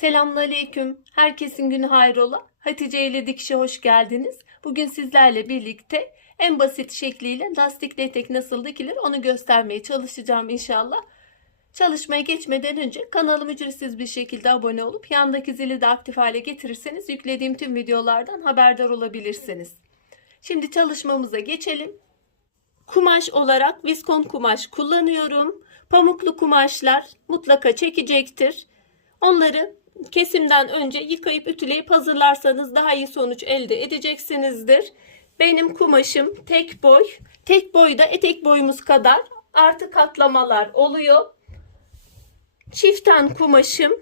Selamünaleyküm. Herkesin günü hayrola. Hatice ile dikişe hoş geldiniz. Bugün sizlerle birlikte en basit şekliyle lastikli etek nasıl dikilir onu göstermeye çalışacağım inşallah. Çalışmaya geçmeden önce kanalıma ücretsiz bir şekilde abone olup yandaki zili de aktif hale getirirseniz yüklediğim tüm videolardan haberdar olabilirsiniz. Şimdi çalışmamıza geçelim. Kumaş olarak viskon kumaş kullanıyorum. Pamuklu kumaşlar mutlaka çekecektir. Onları kesimden önce yıkayıp ütüleyip hazırlarsanız daha iyi sonuç elde edeceksinizdir. Benim kumaşım tek boy. Tek boyda etek boyumuz kadar artı katlamalar oluyor. Çiften kumaşım.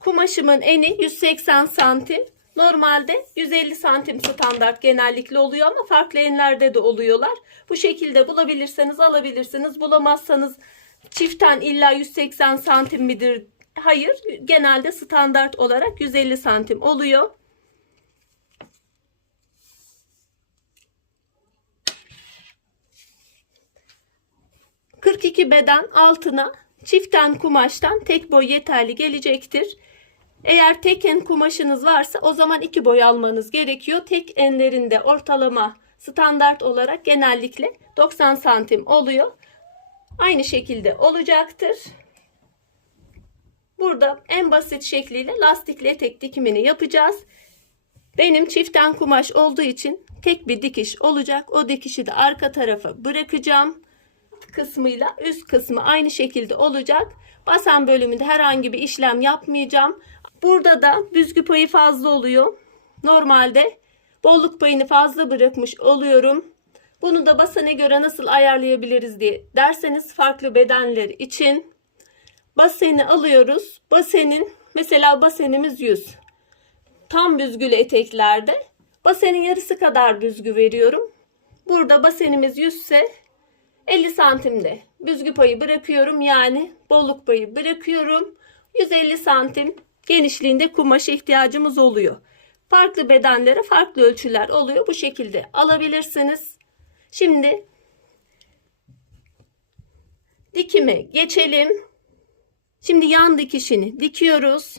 Kumaşımın eni 180 santim. Normalde 150 santim standart genellikle oluyor ama farklı enlerde de oluyorlar. Bu şekilde bulabilirseniz alabilirsiniz. Bulamazsanız çiften illa 180 santim midir? Hayır, genelde standart olarak 150 santim oluyor. ...42 beden altına çiften kumaştan tek boy yeterli gelecektir. Eğer tek en kumaşınız varsa o zaman 2 boy almanız gerekiyor. Tek enlerinde ortalama standart olarak genellikle 90 santim oluyor. Aynı şekilde olacaktır. Burada en basit şekliyle lastikli etek dikimini yapacağız. Benim çiften kumaş olduğu için tek bir dikiş olacak. O dikişi de arka tarafa bırakacağım. Kısmıyla üst kısmı aynı şekilde olacak. Basen bölümünde herhangi bir işlem yapmayacağım. Burada da büzgü payı fazla oluyor. Normalde bolluk payını fazla bırakmış oluyorum. Bunu da basene göre nasıl ayarlayabiliriz diye derseniz farklı bedenler için baseni alıyoruz. Basenin mesela basenimiz 100. Tam büzgülü eteklerde basenin yarısı kadar büzgü veriyorum. Burada basenimiz 100 ise 50 santimde büzgü payı bırakıyorum. Yani bolluk payı bırakıyorum. 150 santim genişliğinde kumaşa ihtiyacımız oluyor. Farklı bedenlere farklı ölçüler oluyor. Bu şekilde alabilirsiniz. Şimdi dikime geçelim. Şimdi yan dikişini dikiyoruz.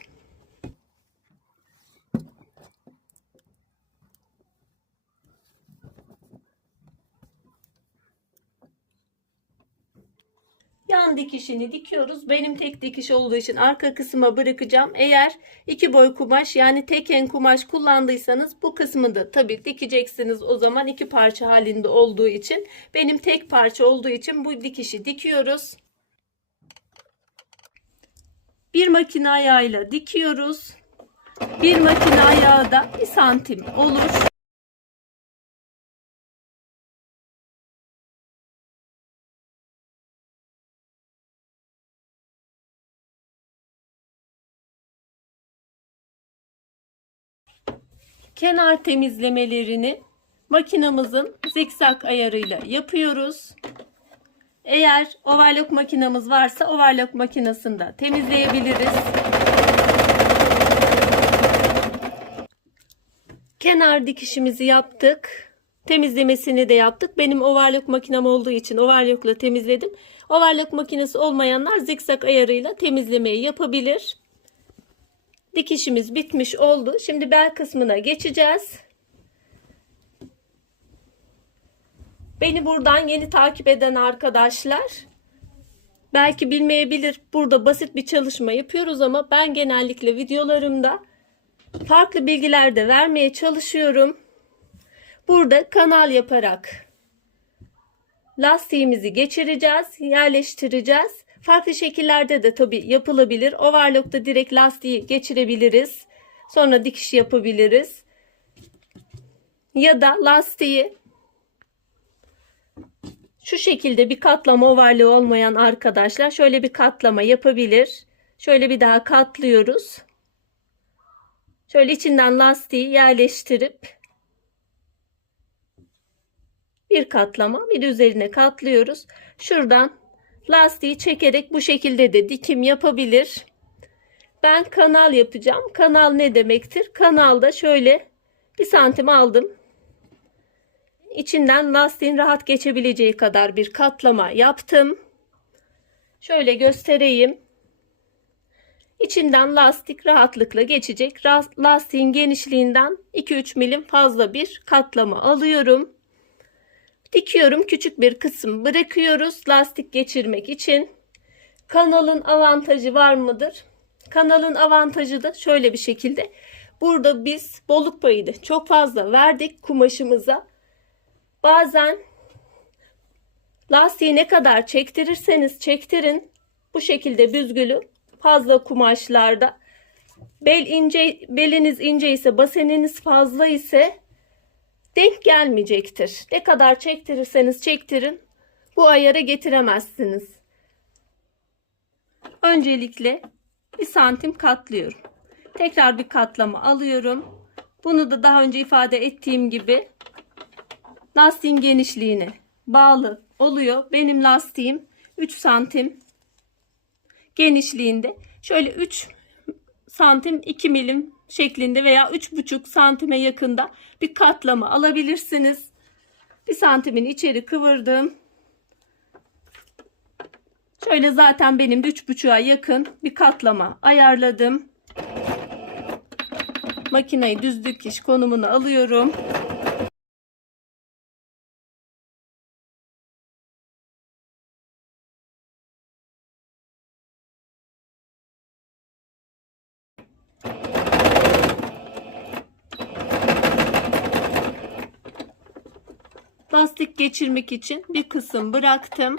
Yan dikişini dikiyoruz. Benim tek dikiş olduğu için arka kısma bırakacağım. Eğer 2 boy kumaş yani tek en kumaş kullandıysanız bu kısmı da tabii dikeceksiniz. O zaman 2 parça halinde olduğu için. Benim tek parça olduğu için bu dikişi dikiyoruz. Bir makine ayağıyla dikiyoruz. Bir makine ayağı da 1 santim olur. Kenar temizlemelerini makinamızın zikzak ayarıyla yapıyoruz. Eğer overlock makinamız varsa overlock makinasında temizleyebiliriz. Kenar dikişimizi yaptık. Temizlemesini de yaptık. Benim overlock makinem olduğu için overlockla temizledim. Overlock makinesi olmayanlar zikzak ayarıyla temizlemeyi yapabilir. Dikişimiz bitmiş oldu. Şimdi bel kısmına geçeceğiz. Beni buradan yeni takip eden arkadaşlar belki bilmeyebilir. Burada basit bir çalışma yapıyoruz ama ben genellikle videolarımda farklı bilgiler de vermeye çalışıyorum. Burada kanal yaparak lastiğimizi geçireceğiz, yerleştireceğiz. Farklı şekillerde de tabii yapılabilir. Overlock'ta direkt lastiği geçirebiliriz. Sonra dikiş yapabiliriz. Ya da lastiği şu şekilde bir katlama overlock olmayan arkadaşlar şöyle bir katlama yapabilir. Şöyle bir daha katlıyoruz. Şöyle içinden lastiği yerleştirip bir katlama bir de üzerine katlıyoruz. Şuradan lastiği çekerek bu şekilde de dikim yapabilir. Ben kanal yapacağım. Kanal ne demektir? Kanalda şöyle 1 santim aldım. İçinden lastiğin rahat geçebileceği kadar bir katlama yaptım. Şöyle göstereyim. İçinden lastik rahatlıkla geçecek. Lastiğin genişliğinden 2-3 milim fazla bir katlama alıyorum. Dikiyorum. Küçük bir kısım bırakıyoruz lastik geçirmek için. Kanalın avantajı var mıdır? Kanalın avantajı da şöyle bir şekilde. Burada biz bolluk payı da çok fazla verdik kumaşımıza. Bazen lastiği ne kadar çektirirseniz çektirin, bu şekilde büzgülü fazla kumaşlarda beliniz ince ise, baseniniz fazla ise denk gelmeyecektir. Ne kadar çektirirseniz çektirin, bu ayara getiremezsiniz. Öncelikle 1 santim katlıyorum. Tekrar bir katlama alıyorum. Bunu da daha önce ifade ettiğim gibi lastiğin genişliğine bağlı oluyor. Benim lastiğim 3 santim genişliğinde. Şöyle 3 santim 2 milim şeklinde veya 3,5 santime yakında bir katlama alabilirsiniz. 1 santimin içeri kıvırdım. Şöyle zaten benim de 3,5'a yakın bir katlama ayarladım. Makineyi düz dikiş konumuna alıyorum. Lastik geçirmek için bir kısım bıraktım.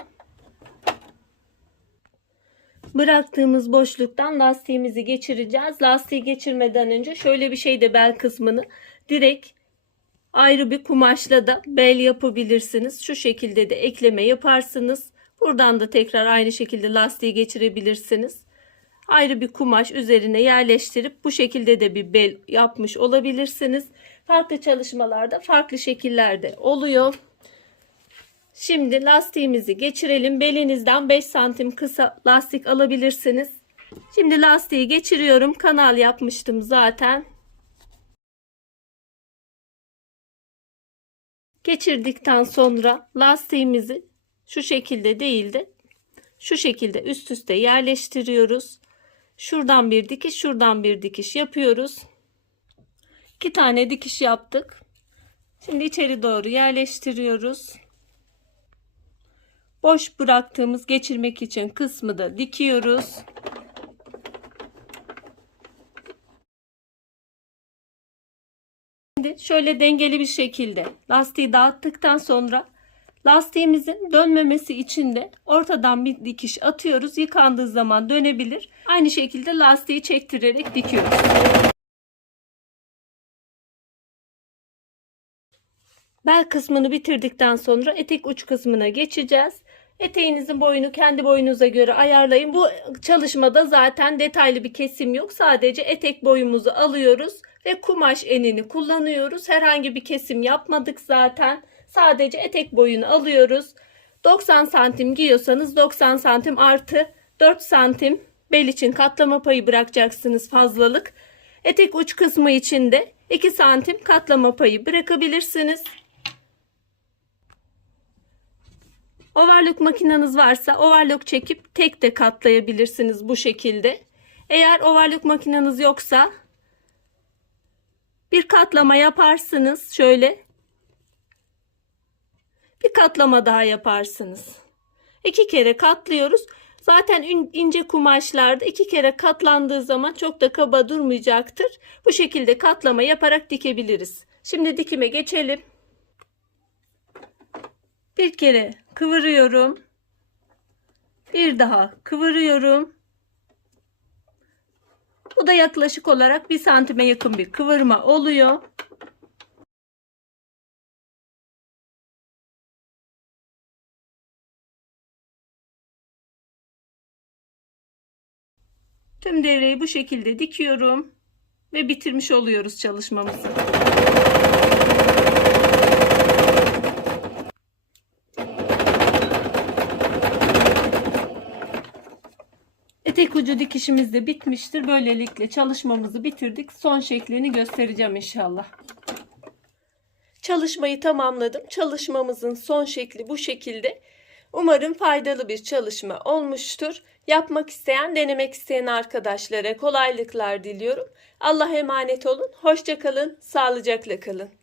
Bıraktığımız boşluktan lastiğimizi geçireceğiz. Lastiği geçirmeden önce şöyle bir şey de bel kısmını direkt ayrı bir kumaşla da bel yapabilirsiniz. Şu şekilde de ekleme yaparsınız. Buradan da tekrar aynı şekilde lastiği geçirebilirsiniz. Ayrı bir kumaş üzerine yerleştirip bu şekilde de bir bel yapmış olabilirsiniz. Farklı çalışmalarda farklı şekillerde oluyor. Şimdi lastiğimizi geçirelim. Belinizden 5 santim kısa lastik alabilirsiniz. Şimdi lastiği geçiriyorum. Kanal yapmıştım zaten. Geçirdikten sonra lastiğimizi şu şekilde değil de şu şekilde üst üste yerleştiriyoruz. Şuradan bir dikiş, şuradan bir dikiş yapıyoruz. 2 tane dikiş yaptık. Şimdi içeri doğru yerleştiriyoruz. Boş bıraktığımız geçirmek için kısmı da dikiyoruz. Şimdi şöyle dengeli bir şekilde lastiği dağıttıktan sonra lastiğimizin dönmemesi için de ortadan bir dikiş atıyoruz. Yıkandığı zaman dönebilir. Aynı şekilde lastiği çektirerek dikiyoruz. Bel kısmını bitirdikten sonra etek uç kısmına geçeceğiz. Eteğinizin boyunu kendi boyunuza göre ayarlayın. Bu çalışmada zaten detaylı bir kesim yok. Sadece etek boyumuzu alıyoruz ve kumaş enini kullanıyoruz. Herhangi bir kesim yapmadık zaten. Sadece etek boyunu alıyoruz. 90 santim giyiyorsanız 90 santim artı 4 santim bel için katlama payı bırakacaksınız fazlalık. Etek uç kısmı için de 2 santim katlama payı bırakabilirsiniz. Overlock makineniz varsa overlock çekip tek de katlayabilirsiniz bu şekilde. Eğer overlock makineniz yoksa bir katlama yaparsınız. Şöyle bir katlama daha yaparsınız. 2 kere katlıyoruz. Zaten ince kumaşlarda 2 kere katlandığı zaman çok da kaba durmayacaktır. Bu şekilde katlama yaparak dikebiliriz. Şimdi dikime geçelim. Bir kere kıvırıyorum. Bir daha kıvırıyorum. Bu da yaklaşık olarak 1 santime yakın bir kıvırma oluyor. Tüm devreyi bu şekilde dikiyorum ve bitirmiş oluyoruz çalışmamızı. Etek ucu dikişimiz de bitmiştir. Böylelikle çalışmamızı bitirdik. Son şeklini göstereceğim inşallah. Çalışmayı tamamladım. Çalışmamızın son şekli bu şekilde. Umarım faydalı bir çalışma olmuştur. Yapmak isteyen, denemek isteyen arkadaşlara kolaylıklar diliyorum. Allah'a emanet olun. Hoşça kalın, sağlıcakla kalın.